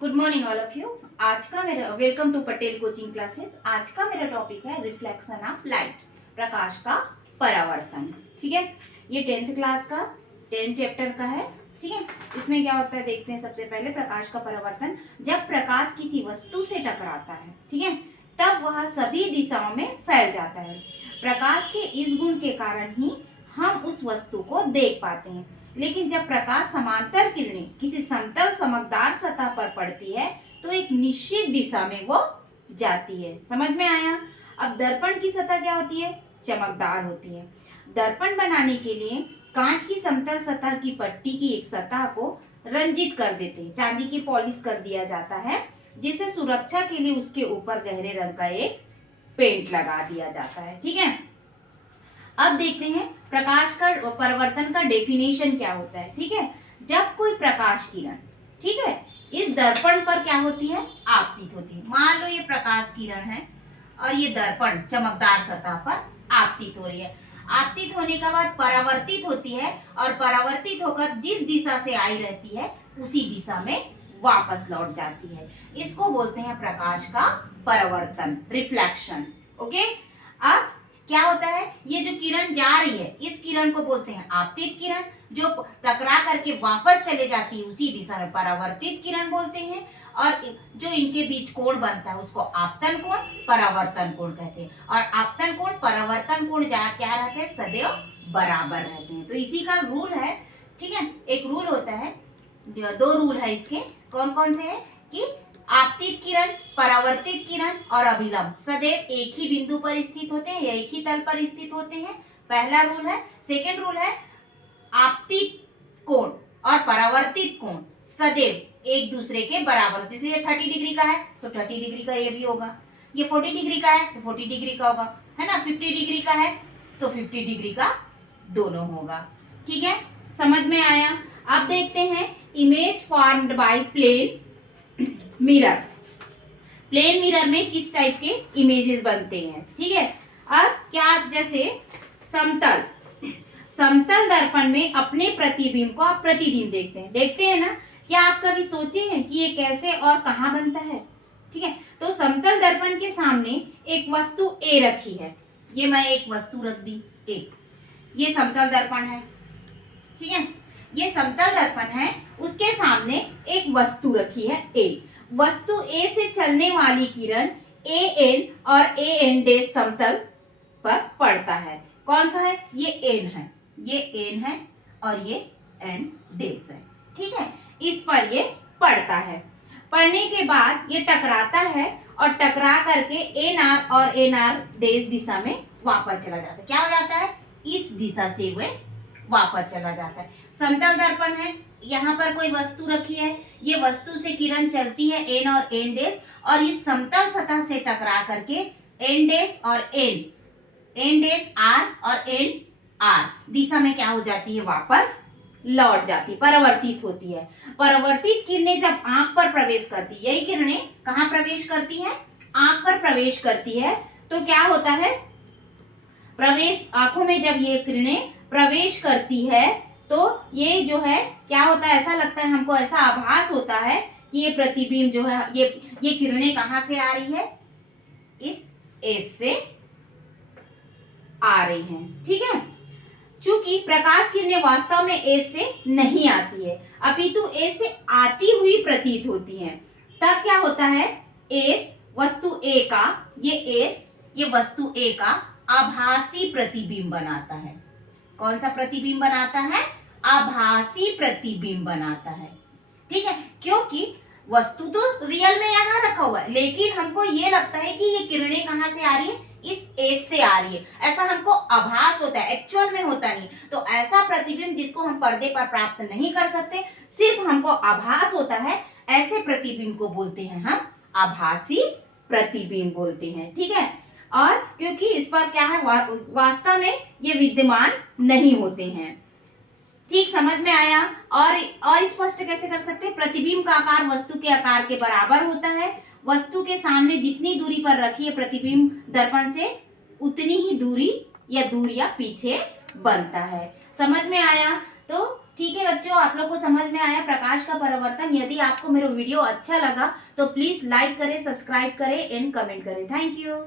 Good morning all of you. आज का मेरा welcome to Patel coaching classes. आज का मेरा टॉपिक है रिफ्लेक्शन ऑफ लाइट, प्रकाश का परावर्तन। ठीक है, ये 10th क्लास का 10 चैप्टर का है। ठीक है, इसमें क्या होता है देखते हैं। सबसे पहले प्रकाश का परावर्तन, जब प्रकाश किसी वस्तु से टकराता है, ठीक है, तब वह सभी दिशाओं में फैल जाता है। प्रकाश के इस गुण के कारण ही हम उस वस्तु को देख पाते हैं। लेकिन जब प्रकाश समांतर किरणें किसी समतल चमकदार सतह पर पड़ती है तो एक निश्चित दिशा में वो जाती है। समझ में आया? अब दर्पण की सतह क्या होती है? चमकदार होती है। दर्पण बनाने के लिए कांच की समतल सतह की पट्टी की एक सतह को रंजित कर देते हैं, चांदी की पॉलिश कर दिया जाता है, जिसे सुरक्षा के लिए उसके ऊपर गहरे रंग का एक पेंट लगा दिया जाता है। ठीक है, अब देखते हैं प्रकाश का परावर्तन का डेफिनेशन क्या होता है। ठीक है, जब कोई प्रकाश किरण, ठीक है, इस दर्पण पर क्या होती है? आपतित होती है। मान लो ये प्रकाश किरण है और ये दर्पण चमकदार सतह पर आपतित हो रही है। आपतित होने के बाद परावर्तित होती है और परावर्तित होकर जिस दिशा से आई रहती है उसी दिशा में वापस लौट जाती है। इसको बोलते हैं प्रकाश का परावर्तन, रिफ्लेक्शन। ओके, अब क्या होता है? ये जो किरण जा रही है, इस किरण को बोलते हैं आपतित किरण। जो टकरा करके वापस चले जाती है उसी दिशा में परावर्तित किरण बोलते हैं। और जो इनके बीच कोण बनता है उसको आपतन कोण, परावर्तन कोण कहते हैं। और आपतन कोण, परावर्तन कोण क्या रहते हैं? सदैव बराबर रहते हैं। तो इसी का रूल है। ठीक है, एक रूल होता है, दो रूल है इसके। कौन कौन से है? कि आपतित किरण, परावर्तित किरण और अभिलंब सदैव एक ही बिंदु पर स्थित होते हैं या एक ही तल पर स्थित होते हैं। पहला रूल है। सेकंड रूल है, आपतित कोण और परावर्तित कोण सदैव एक दूसरे के बराबर। जैसे ये 30 डिग्री का है तो 30 डिग्री का ये भी होगा, ये 40 डिग्री का है तो 40 डिग्री का होगा, है ना। 50 डिग्री का है तो 50 डिग्री का दोनों होगा। ठीक है, समझ में आया? अब देखते हैं image formed by plane mirror. Plane mirror में किस टाइप के इमेजेस बनते हैं? ठीक है, अब क्या, जैसे समतल समतल दर्पण में अपने प्रतिबिंब को आप प्रतिदिन देखते हैं ना। क्या आप कभी सोचे हैं कि ये कैसे और कहाँ बनता है? ठीक है, तो समतल दर्पण के सामने एक वस्तु ए रखी है। ये मैं एक वस्तु रख दी ए, ये समतल दर्पण है। ठीक है, ये समतल दर्पण है, उसके सामने एक वस्तु रखी है ए। वस्तु ए से चलने वाली किरण ए एन और ए एन डैश समतल पर पड़ता है। कौन सा है? ये एन है, ये एन है और ये एन डैश है। ठीक है, इस पर ये पड़ता है। पड़ने के बाद ये टकराता है और टकरा करके एन आर और एन आर डैश दिशा में वापस चला जाता है। क्या हो जाता है? इस दिशा से वे वापस चला जाता है। समतल दर्पण है, यहाँ पर कोई वस्तु रखी है, ये वस्तु से किरण चलती है एन और एन डैश, और इस समतल सतह से टकरा करके एन डैश और एन डैश आर और एन आर दिशा में क्या हो जाती है? वापस लौट जाती, परावर्तित होती है। परावर्तित किरणें जब आंख पर प्रवेश करती, यही किरणें कहाँ प्रवेश करती है? आंख पर प्रवेश करती है। तो क्या होता है? प्रवेश, आंखों में जब ये किरणें प्रवेश करती है तो ये जो है क्या होता है? ऐसा लगता है हमको, ऐसा आभास होता है कि ये प्रतिबिंब जो है, ये किरणें कहाँ से आ रही है? इस एस से आ रही हैं। ठीक है, चूंकि प्रकाश किरणें वास्तव में एस से नहीं आती है अपितु एस से आती हुई प्रतीत होती हैं, तब क्या होता है? एस वस्तु ए का, ये एस, ये वस्तु ए का आभासी प्रतिबिंब बनाता है। कौन सा प्रतिबिंब बनाता है? आभासी प्रतिबिंब बनाता है। ठीक है, क्योंकि वस्तु तो रियल में यहाँ रखा हुआ है, लेकिन हमको ये लगता है कि ये किरणें कहाँ से आ रही है? इस एज से आ रही है। ऐसा हमको आभास होता है, एक्चुअल में होता नहीं। तो ऐसा प्रतिबिंब जिसको हम पर्दे पर प्राप्त नहीं कर सकते, सिर्फ हमको आभास होता है, ऐसे प्रतिबिंब को बोलते हैं हम आभासी प्रतिबिंब बोलते हैं। ठीक है, और क्योंकि इस पर क्या है? वास्तव में ये विद्यमान नहीं होते हैं। ठीक, समझ में आया? और स्पष्ट कैसे कर सकते हैं? प्रतिबिंब का आकार वस्तु के आकार के बराबर होता है। वस्तु के सामने जितनी दूरी पर रखी है प्रतिबिंब दर्पण से, उतनी ही दूरी या दूरियां पीछे बनता है। समझ में आया? तो ठीक है बच्चों, आप लोग को समझ में आया प्रकाश का परावर्तन। यदि आपको मेरा वीडियो अच्छा लगा तो प्लीज लाइक करें, सब्सक्राइब करें एंड कमेंट करें। Thank you.